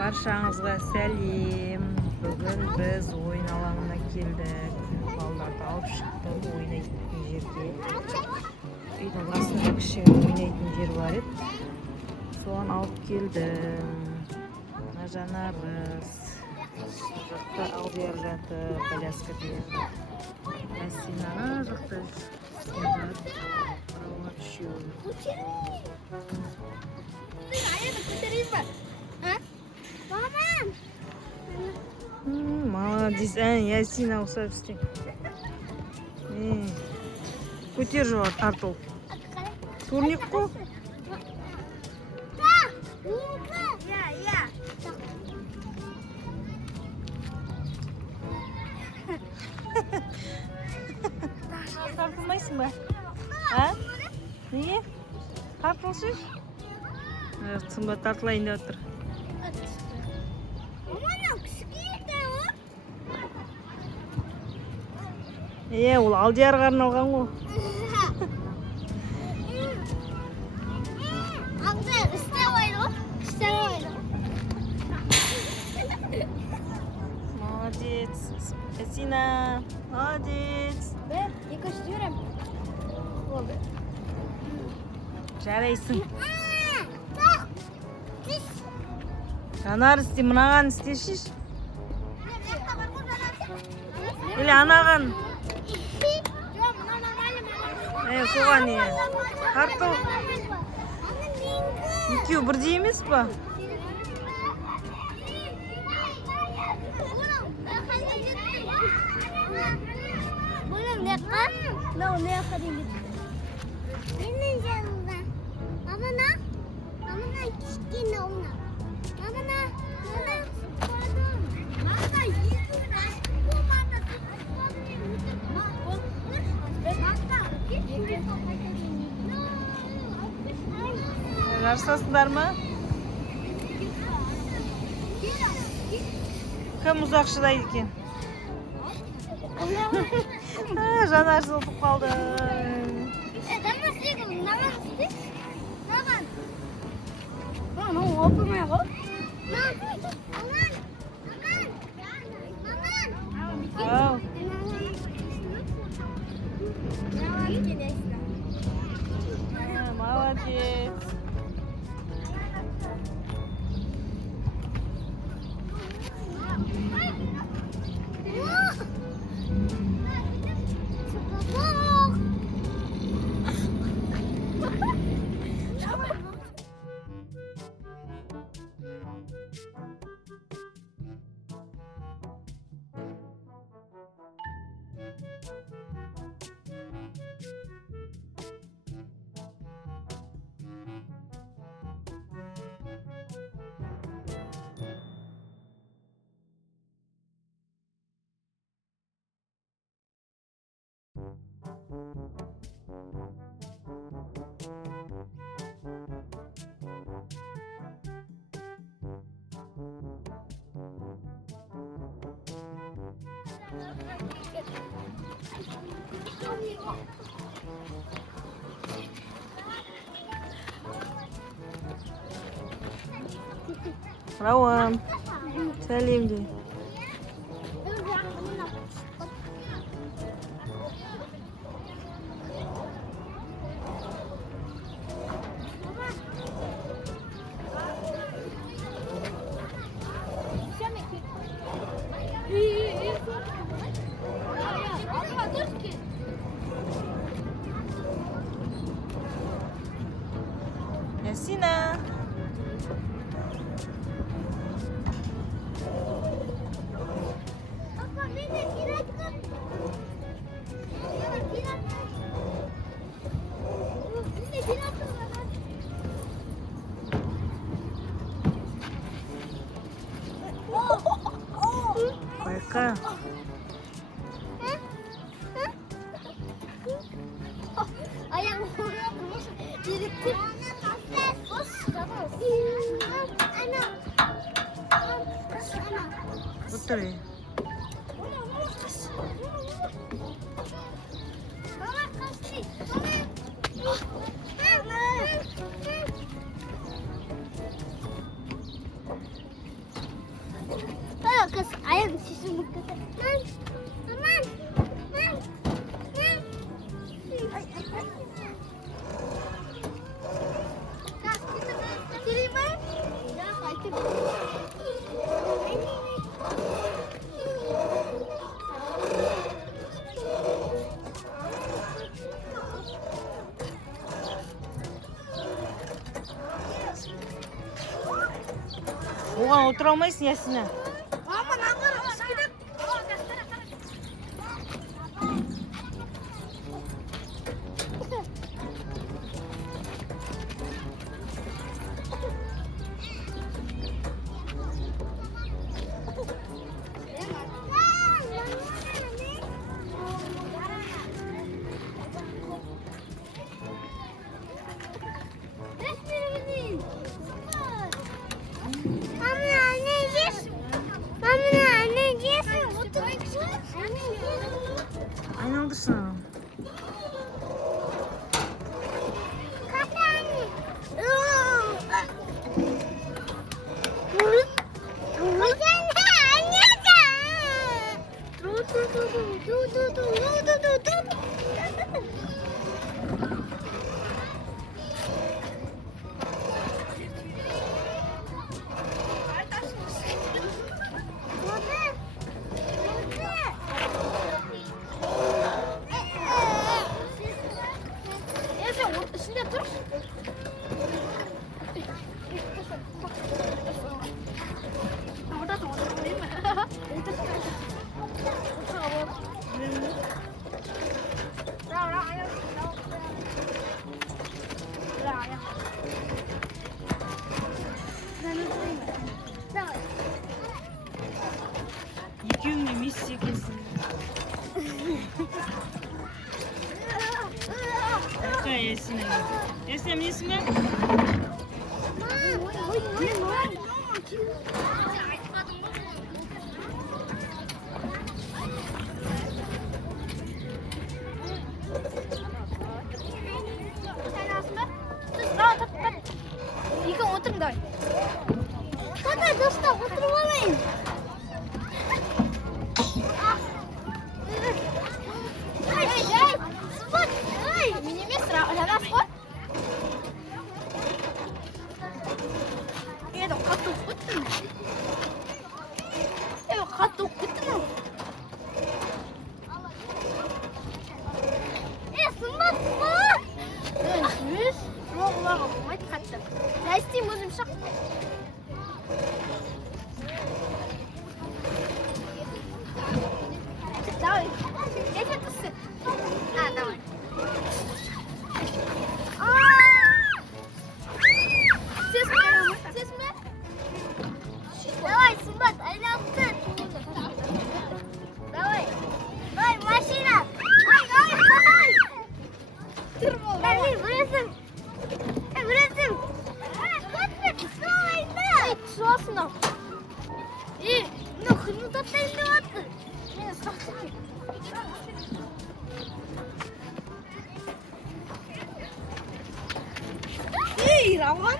Barşаңызға сәлем. Бүгін біз ойын алаңына келдік. Балаларды алып шықтым ойнайтын жерге. Үйдің қасында кішкене ойнайтын жер бар еді. Соған алып келдім. Мына Жанарыз. Жақта Алдияр жатыр, коляскада. Мәсина ана жақта жүр. Балалар үшеуі. Молодец, Ясина ұқсап істе. Көтер жоғар, артыл. Турник қой. Тартылмайсың ба? Неге? Тартылсыз? Сымба тартылайын деп отыр. Ол Алдиярға арналған ғой. Молодец. Ясина, молодец. Екінші жүрем. Болды. Жарайсың. Жанар істе, мынаған істешіш. Или анаған. Соған не? Тартыл. Екеу бірдей емес па? Бұның не қар? Мынау не қар емес. Менің жанымда. Мамана? Мамана кішкене ойна. Мамана? Мамана? Мамана жарысасыңдар ма? Кім ұзақ шыдайды екен? Жанар жылтып қалды. Молодец. Рауам, сәлем де. Ясина. Байка. Ayağım vurmuş. Direktif. Otur. Kız ayağım şişim bu kız. Aman. Ay. Getireyim mi? Ya kayıt. Оған отыра алмайсың, Ясина. Айналдырсын анам. Şimdi dur. Orada da olur değil mi? Екеуің де Месси екенсің. Байқа, Ясина. Ясина, мінесің бе? İlk oturun da. Kaka dostum oturmalıyım. Спот! Ай, меня место, она спот. 얘도 갓도 붙네. 얘도 갓도 붙네. Сымбат, сымбат! Жүз, жоғылаға болмайды қатты. Я істеймін өзім шақ. Давай, я тебе тусы. Давай. Ses mi? Давай, Сымбат, айналды. Давай. Давай, машина. Давай. Burası. Şurasına. İyi. Ne kırmızı tatlı vardı. Ne saksı. İyi, ravan.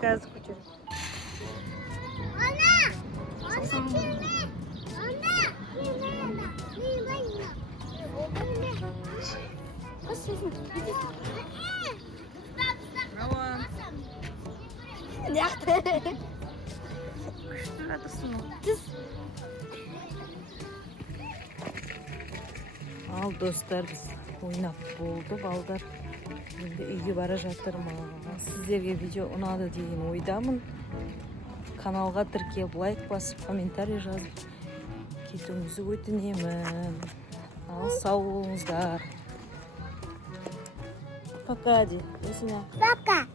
Gaz kucur. Раван. Ne yaptı? Күшті жатырсың ғой. Ал достар, біз ойнап болды, балдар. Енді үйге бара жатырмыз. Сіздерге видео ұнады деген ойдамын. Каналға тіркеліп, лайк басып, комментарий жазып кетуіңізді өтінемін. Ал сау болыңыздар. Пока де. Ясина. Пока.